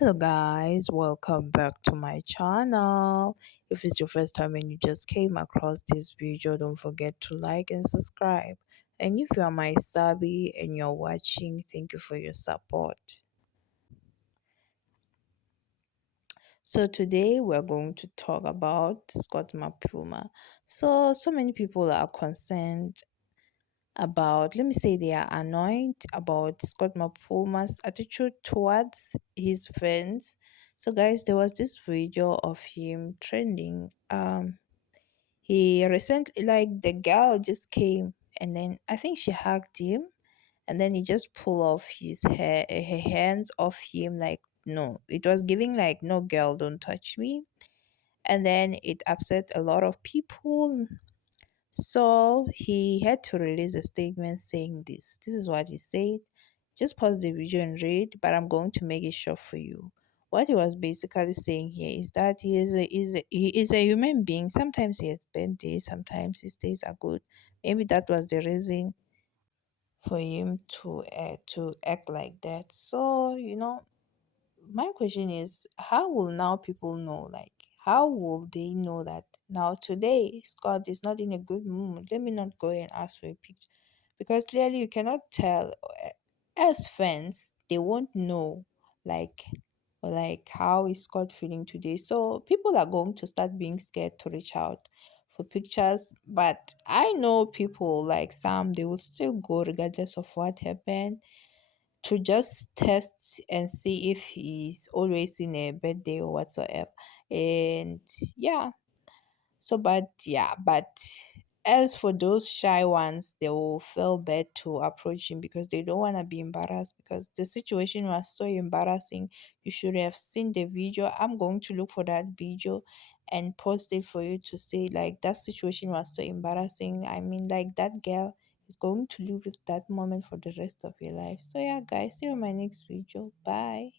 Hello guys, welcome back to my channel. If it's your first time and you just came across this video, don't forget to like and subscribe. And if you are my subby and you're watching, thank you for your support. So today we're going to talk about Scott Mapuma. So many people are concerned about, let me say, they are annoyed about Scott Mapuma's attitude towards his fans. So guys, there was this video of him trending. He recently, like, the girl just came and then I think she hugged him, and then he just pulled off his hair, her hands off him, like, no, it was giving like, no girl, don't touch me. And then it upset a lot of people, so he had to release a statement saying this. This is what he said. Just pause the video and read, but I'm going to make it short for you. What he was basically saying here is that he is a human being. Sometimes he has bad days, sometimes his days are good. Maybe that was the reason for him to act like that. So my question is, how will now people know, like, how will they know that now today Scott is not in a good mood, let me not go and ask for a picture? Because clearly you cannot tell. As fans, they won't know, like, how is Scott feeling today. So people are going to start being scared to reach out for pictures. But I know people, like some, they will still go regardless of what happened, to just test and see if he's always in a bad day or whatsoever. And yeah, but as for those shy ones, they will feel bad to approach him because they don't want to be embarrassed, because the situation was so embarrassing. You should have seen the video. I'm going to look for that video and post it for you to say, like, that situation was so embarrassing. I mean, like, that girl is going to live with that moment for the rest of your life. So yeah guys, see you in my next video. Bye.